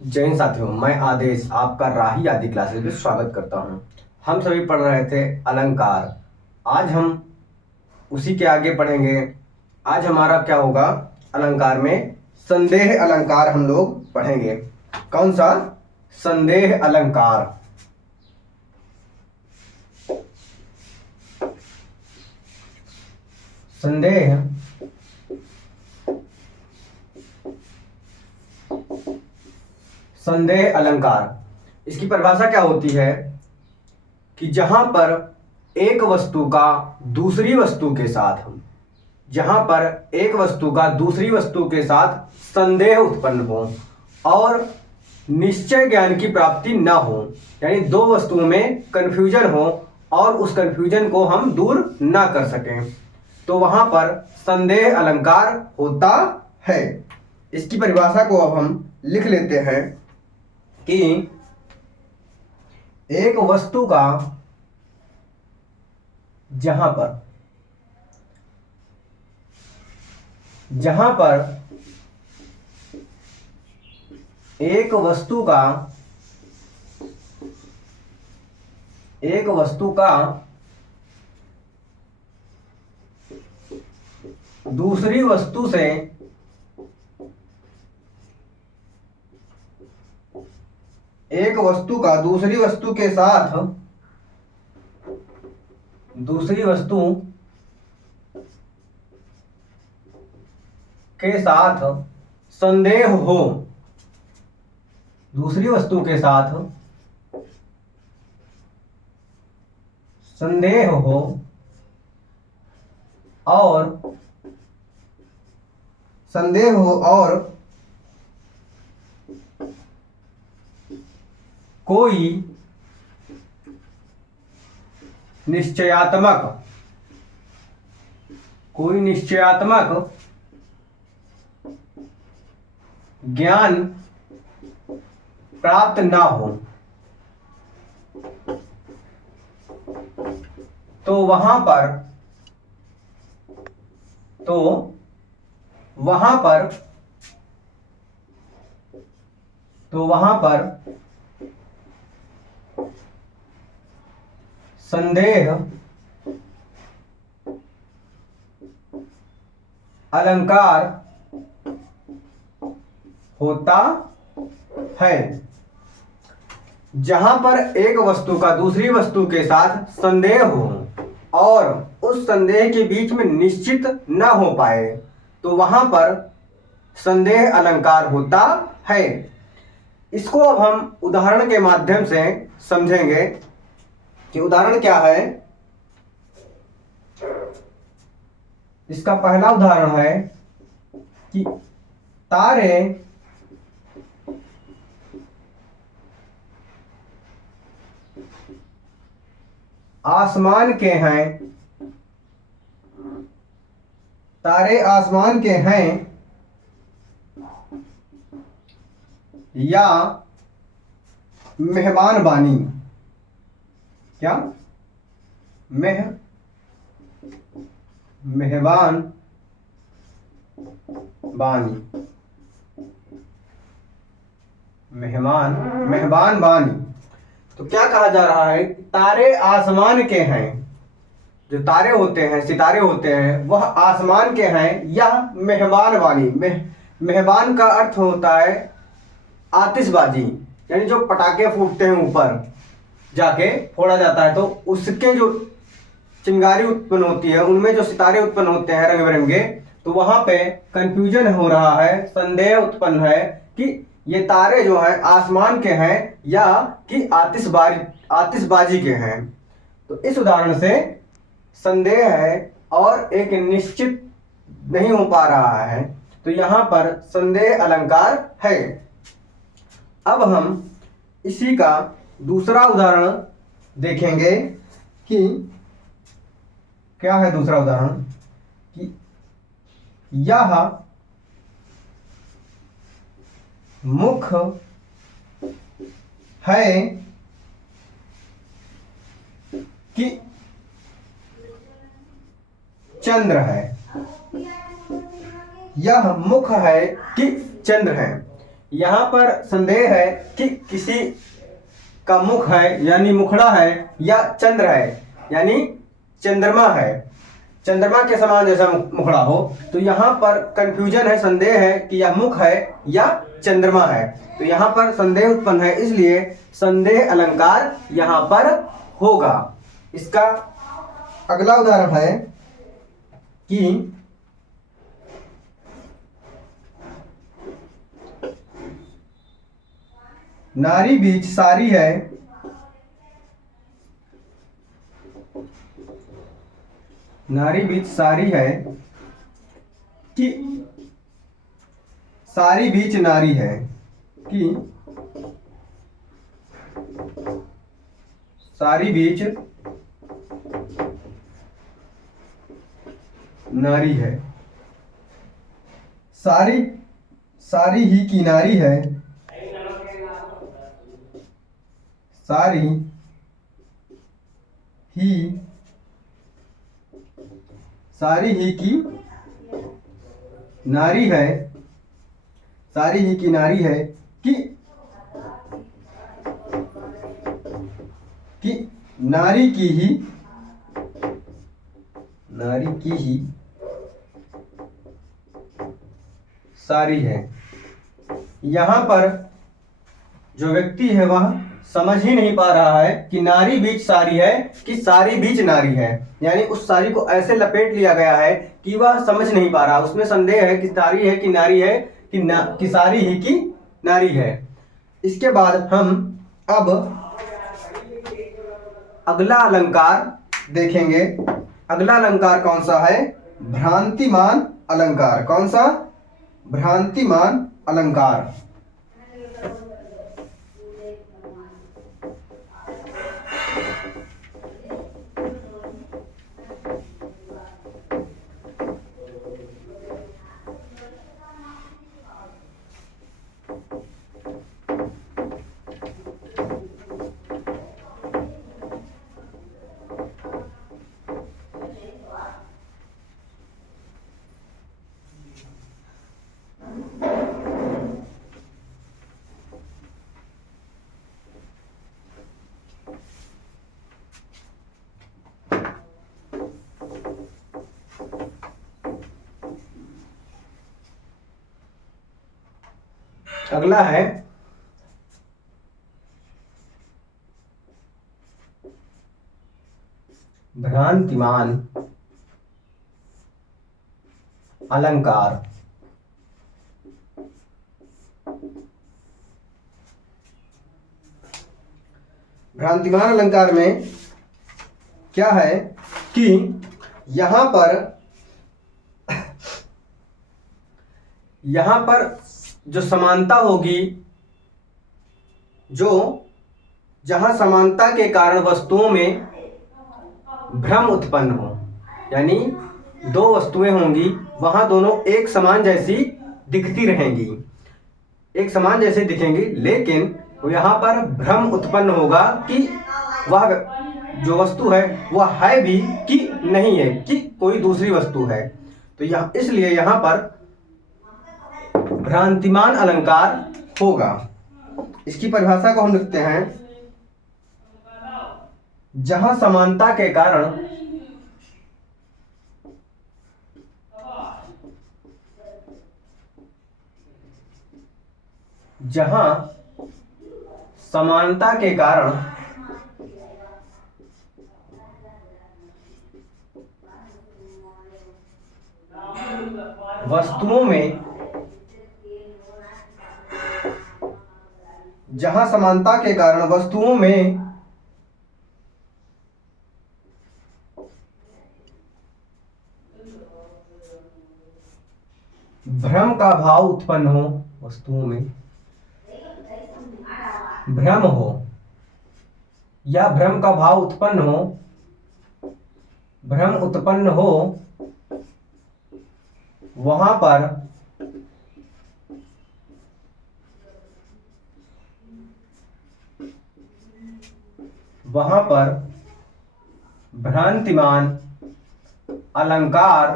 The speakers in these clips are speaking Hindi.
जय हिंद साथियों, मैं आदेश आपका राही आदि क्लासेस में स्वागत करता हूं। हम सभी पढ़ रहे थे अलंकार। आज हम उसी के आगे पढ़ेंगे। आज हमारा क्या होगा, अलंकार में संदेह अलंकार हम लोग पढ़ेंगे। कौन सा? संदेह अलंकार। संदेह संदेह अलंकार, इसकी परिभाषा क्या होती है कि जहां पर एक वस्तु का दूसरी वस्तु के साथ जहां पर एक वस्तु का दूसरी वस्तु के साथ संदेह उत्पन्न हो और निश्चय ज्ञान की प्राप्ति न हो, यानी दो वस्तुओं में कंफ्यूजन हो और उस कंफ्यूजन को हम दूर ना कर सकें, तो वहां पर संदेह अलंकार होता है। इसकी परिभाषा को अब हम लिख लेते हैं कि एक वस्तु का जहां पर एक वस्तु का दूसरी वस्तु से एक वस्तु का दूसरी वस्तु के साथ संदेह हो, दूसरी वस्तु के साथ संदेह हो और कोई निश्चयात्मक ज्ञान प्राप्त ना हो, तो वहां पर संदेह अलंकार होता है। जहां पर एक वस्तु का दूसरी वस्तु के साथ संदेह हो और उस संदेह के बीच में निश्चित न हो पाए, तो वहां पर संदेह अलंकार होता है। इसको अब हम उदाहरण के माध्यम से समझेंगे कि उदाहरण क्या है। इसका पहला उदाहरण है कि तारे आसमान के हैं, या मेहमान बानी, मेहमान बानी। तो क्या कहा जा रहा है? तारे आसमान के हैं, जो तारे होते हैं, सितारे होते हैं, वह आसमान के हैं या मेहमान बानी। मेहमान का अर्थ होता है आतिशबाजी, यानी जो पटाखे फूटते हैं ऊपर जाके फोड़ा जाता है, तो उसके जो चिंगारी उत्पन्न होती है, उनमें जो सितारे उत्पन्न होते हैं रंग बिरंगे, तो वहां पे कंफ्यूजन हो रहा है, संदेह उत्पन्न है कि ये तारे जो हैं आसमान के हैं या कि आतिशबाजी के हैं। तो इस उदाहरण से संदेह है और एक निश्चित नहीं हो पा रहा है, तो यहां पर संदेह अलंकार है। अब हम इसी का दूसरा उदाहरण देखेंगे कि क्या है दूसरा उदाहरण, कि यह मुख है कि चंद्र है। यह मुख है कि चंद्र है। यहाँ पर संदेह है कि किसी का मुख है यानी मुखड़ा है, या चंद्र है यानी चंद्रमा है, चंद्रमा के समान जैसा मुखड़ा हो। तो यहाँ पर कंफ्यूजन है, संदेह है कि यह मुख है या चंद्रमा है। तो यहाँ पर संदेह उत्पन्न है, इसलिए संदेह अलंकार यहाँ पर होगा। इसका अगला उदाहरण है कि नारी बीच सारी है, नारी बीच सारी है कि सारी बीच नारी है, कि सारी बीच नारी है, सारी सारी ही की नारी है, सारी ही सारी ही की नारी है, सारी ही की नारी है कि नारी की ही सारी है। यहाँ पर जो व्यक्ति है वह समझ ही नहीं पा रहा है कि नारी बीच सारी है कि सारी बीच नारी है, यानी उस सारी को ऐसे लपेट लिया गया है कि वह समझ नहीं पा रहा। उसमें संदेह है कि सारी है कि नारी है कि सारी ही की नारी है। इसके बाद हम अब अगला अलंकार देखेंगे। अगला अलंकार कौन सा है? भ्रांतिमान अलंकार। कौन सा? भ्रांतिमान अलंकार। अगला है भ्रांतिमान अलंकार। भ्रांतिमान अलंकार में क्या है कि यहां पर जो समानता होगी, जो जहां समानता के कारण वस्तुओं में भ्रम उत्पन्न हो, यानी दो वस्तुएं होंगी, वहां दोनों एक समान जैसी दिखती रहेंगी, एक समान जैसे दिखेंगी, लेकिन यहाँ पर भ्रम उत्पन्न होगा कि वह जो वस्तु है वह है भी कि नहीं है, कि कोई दूसरी वस्तु है। तो यह इसलिए यहाँ पर भ्रांतिमान अलंकार होगा। इसकी परिभाषा को हम लिखते हैं, जहां समानता के कारण वस्तुओं में जहां समानता के कारण वस्तुओं में भ्रम का भाव उत्पन्न हो, वस्तुओं में भ्रम हो या भ्रम का भाव उत्पन्न हो, भ्रम उत्पन्न हो, वहां पर भ्रांतिमान अलंकार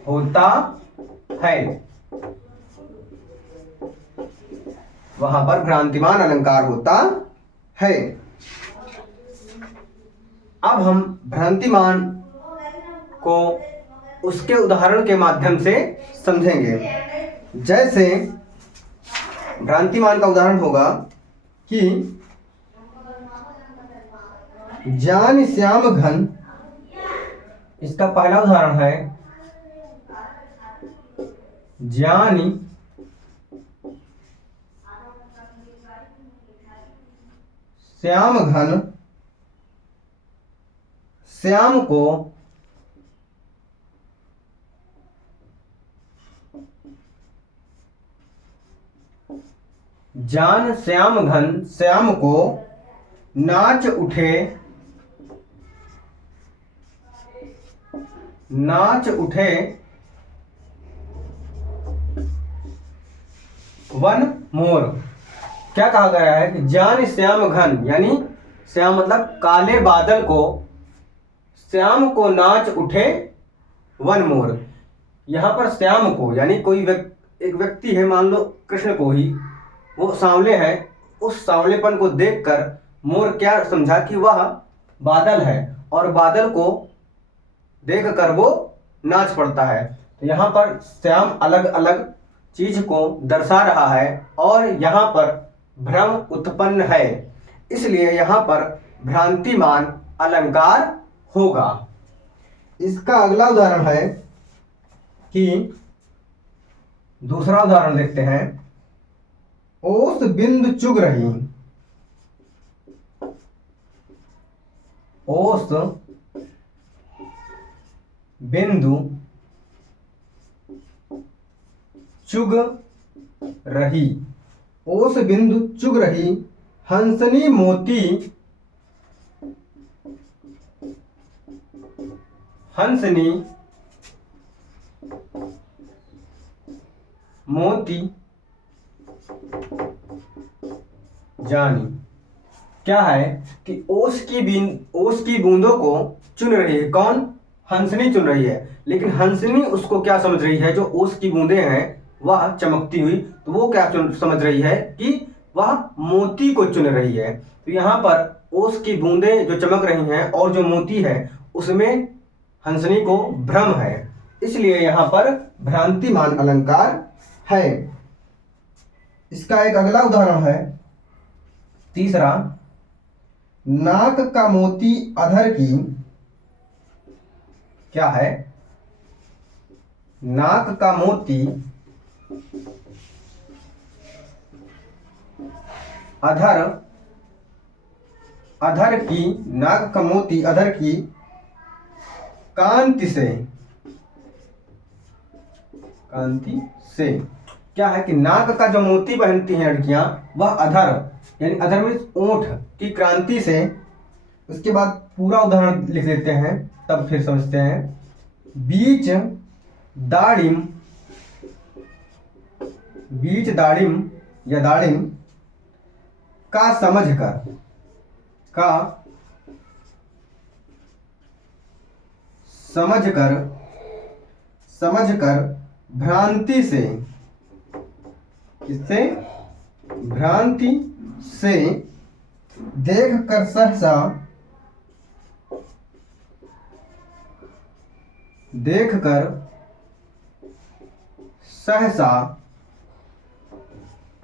होता है। वहां पर भ्रांतिमान अलंकार होता है। अब हम भ्रांतिमान को उसके उदाहरण के माध्यम से समझेंगे। जैसे भ्रांतिमान का उदाहरण होगा कि जान श्याम घन, इसका पहला उदाहरण है जानी श्याम घन, श्याम को जान श्याम घन, श्याम को नाच उठे, नाच उठे वन मोर। क्या कहा गया है कि जान श्याम घन, यानी श्याम मतलब काले बादल को, श्याम को नाच उठे वन मोर। यहां पर श्याम को यानी कोई एक व्यक्ति है, मान लो कृष्ण को ही, वो सांवले है, उस सांवलेपन को देखकर मोर क्या समझा कि वह बादल है और बादल को देखकर वो नाच पड़ता है। तो यहाँ पर श्याम अलग अलग चीज को दर्शा रहा है और यहाँ पर भ्रम उत्पन्न है, इसलिए यहाँ पर भ्रांतिमान अलंकार होगा। इसका अगला उदाहरण है कि दूसरा उदाहरण देखते हैं। ओस बिंदु चुग रही, ओस बिंदु चुग रही, ओस बिंदु चुग रही, हंसनी मोती, हंसनी मोती जानी। क्या है कि ओस की बूंदों को चुन रही है। कौन? हंसनी चुन रही है, लेकिन हंसनी उसको क्या समझ रही है, जो ओस की बूंदें हैं वह चमकती हुई, तो वो क्या समझ रही है कि वह मोती को चुन रही है। तो यहाँ पर ओस की बूंदें जो चमक रही हैं और जो मोती है उसमें हंसनी को भ्रम है, इसलिए यहाँ पर भ्रांतिमान अलंकार है। इसका एक अगला उदाहरण है तीसरा। नाक का मोती अधर की, क्या है? नाक का मोती अधर, अधर की, नाक का मोती अधर की कांति से, कांति से। क्या है कि नाक का जो मोती पहनती हैं लड़कियां वह अधर, यानी अधर में ओंठ की क्रांति से। उसके बाद पूरा उदाहरण लिख लेते हैं, तब फिर समझते हैं। बीच दाड़िम, बीच दाड़िम या दाड़िम का समझकर, का समझकर, समझकर भ्रांति से, इससे भ्रांति से देखकर सहसा, देखकर सहसा,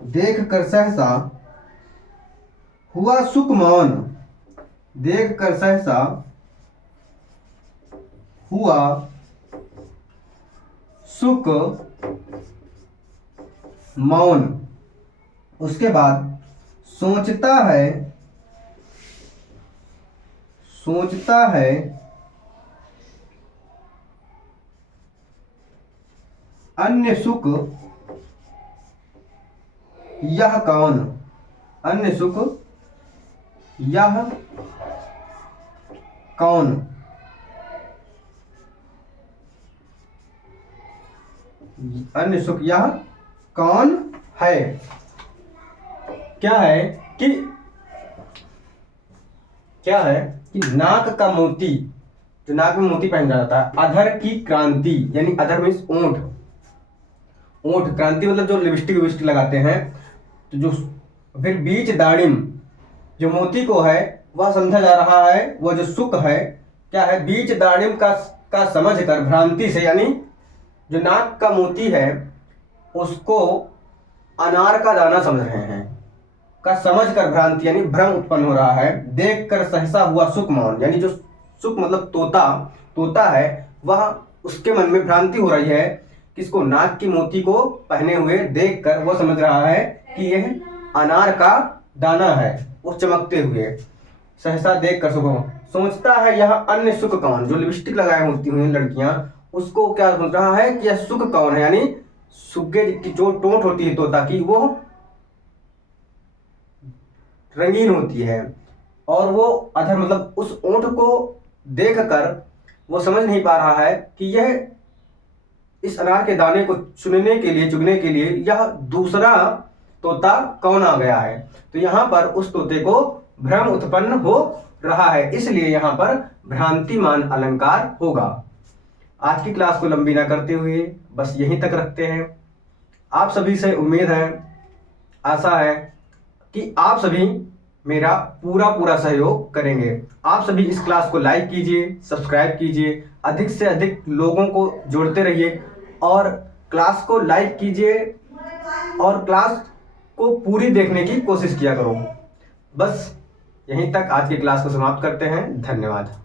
देखकर सहसा हुआ सुख मौन, देखकर सहसा हुआ सुख मौन। उसके बाद सोचता है, सोचता है अन्य सुख यह कौन, अन्य सुख यह कौन। अन्य सुख यह कौन है। क्या है कि, क्या है कि नाक का मोती, जो नाक में मोती पहना जाता है, अधर की क्रांति, यानी अधर मीन्स ओंठ, ओंठ, क्रांति मतलब जो लिपस्टिक विपस्टिक लगाते हैं, तो जो फिर बीच दाड़िम जो मोती को है वह समझा जा रहा है, वह जो सुक है क्या है, बीच दाड़िम का समझ कर भ्रांति से, यानी जो नाक का मोती है उसको अनार का दाना समझ रहे हैं, का समझ कर भ्रांति यानी भ्रम उत्पन्न हो रहा है। देख कर सहसा हुआ सुक मौन, यानी जो सुक मतलब तोता है, वह उसके मन में भ्रांति हो रही है, किसको, नाक की मोती को पहने हुए देख कर वह समझ रहा है कि यह अनार का दाना है, वो चमकते हुए। सहसा देख कर सुक सोचता है यह अन्य सुक कौन, जो लिपस्टिक लगाए होती हुई लड़कियां, उसको क्या सोच रहा है कि यह सुक कौन है, यानी सुगे की जो टोंट होती है तोता की, वो रंगीन होती है, और वो अधर मतलब उस ओंठ को देखकर वो समझ नहीं पा रहा है कि यह इस अनार के दाने को चुगने के लिए यह दूसरा तोता कौन आ गया है। तो यहाँ पर उस तोते को भ्रम उत्पन्न हो रहा है, इसलिए यहाँ पर भ्रांतिमान अलंकार होगा। आज की क्लास को लंबी ना करते हुए बस यहीं तक रखते हैं। आप सभी से उम्मीद है, आशा है कि आप सभी मेरा पूरा सहयोग करेंगे। आप सभी इस क्लास को लाइक कीजिए, सब्सक्राइब कीजिए, अधिक से अधिक लोगों को जोड़ते रहिए और क्लास को लाइक कीजिए और क्लास को पूरी देखने की कोशिश किया करो। बस यहीं तक आज की क्लास को समाप्त करते हैं। धन्यवाद।